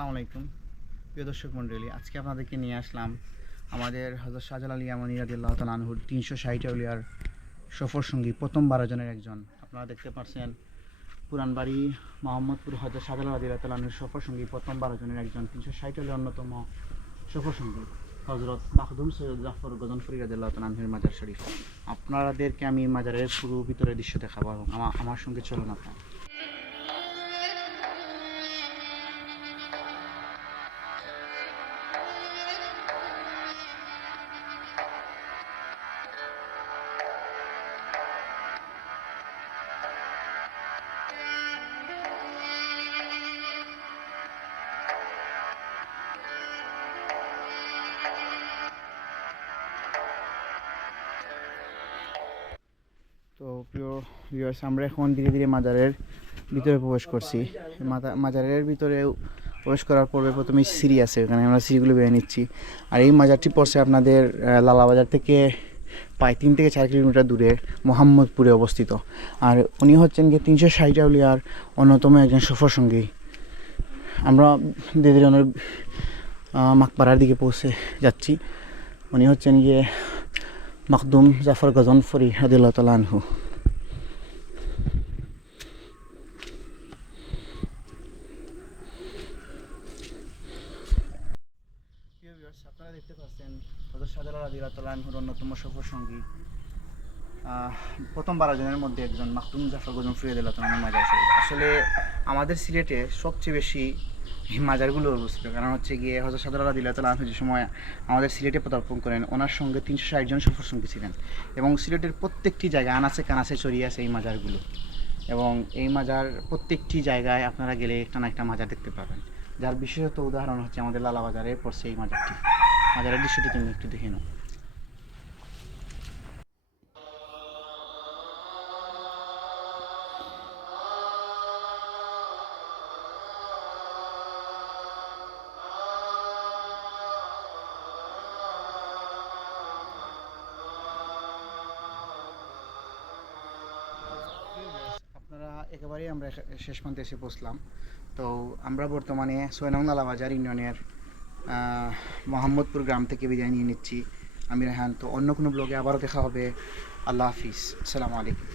আসসালামু আলাইকুম প্রিয় দর্শক মণ্ডলী, আজকে আপনাদেরকে নিয়ে আসলাম আমাদের হযরত শাহজালাল ইয়ামানী রাদিয়াল্লাহু তাআলা আনহুর 360 আউলিয়ার সফর সঙ্গী প্রথম 12 জনের একজন। আপনারা দেখতে পাচ্ছেন পুরানবাড়ি মোহাম্মদপুর হযরত শাহজালাল রাদিয়াল্লাহু তাআলা আনহুর সফর সঙ্গী প্রথম 12 জনের একজন 360 আউলিয়ার অন্যতম সফর সঙ্গী হযরত মাখদুম সৈয়দ জাফর গজনফরী রাদিয়াল্লাহু তাআলা আনহুর মাজার শরীফ। আপনাদেরকে আমি মাজারের পুরো ভিতরের দৃশ্য দেখাবো এবং আমার সঙ্গে চলুন আপনারা। তো প্রিয় ভিউয়ার্স, আমরা এখন ধীরে ধীরে মাজারের ভিতরে প্রবেশ করছি। মাজারের ভিতরে প্রবেশ করার পূর্বে প্রথমে সিঁড়ি আছে, ওখানে আমরা সিঁড়িগুলো বেয়ে নিচ্ছি। আর এই মাজারটি পড়ছে আপনাদের লালাবাজার থেকে প্রায় 3 থেকে 4 কিলোমিটার দূরে মোহাম্মদপুরে অবস্থিত। আর উনি হচ্ছেন গিয়ে 360 আউলিয়ার অন্যতম একজন সফর সঙ্গী। আমরা ধীরে ধীরে ওনার মাকবারার দিকে পৌঁছে যাচ্ছি। উনি হচ্ছেন গিয়ে মাখদুম জাফর গজনফরী রাদিয়াল্লাহু তাআলা আনহু। আপনারা দেখতে পাচ্ছেন হযরত শাহজালাল রাদিয়াল্লাহু তাআলা আনহুর অন্যতম সফর সঙ্গী প্রথম 12 জনের মধ্যে একজন মাখদুম জাফর গজনফরী রাদিয়াল্লাহু তাআলা আনহুর মাজার শরীফ। আসলে আমাদের সিলেটে সবচেয়ে বেশি এই মাজারগুলো অবস্থিত, কারণ হচ্ছে গিয়ে হযরত শাহজালাল রাদিয়াল্লাহু তাআলা আনহু যে সময় আমাদের সিলেটে পদার্পণ করেন, ওনার সঙ্গে 360 জন সফর সঙ্গী ছিলেন এবং সিলেটের প্রত্যেকটি জায়গায় আনাচে কানাচে ছড়িয়ে আছে এই মাজারগুলো। এবং এই মাজার প্রত্যেকটি জায়গায় আপনারা গেলে একটা না একটা মাজার দেখতে পাবেন, যার বিশেষত উদাহরণ হচ্ছে আমাদের লালাবাজারে পড়ছে এই মাজারটি। মাজারের দৃশ্যটি তুমি একটু দেখে নাও। আপনারা একেবারেই আমরা শেষ প্রান্তে এসে পৌঁছলাম। তো আমরা বর্তমানে 6 নং লালাবাজার ইউনিয়নের মোহাম্মদপুর গ্রাম থেকে বিদায় নিয়ে নিচ্ছি। আমি রেহান। তো অন্য কোনো ব্লগে আবারও দেখা হবে। আল্লাহ হাফিজ, আসসালামু আলাইকুম।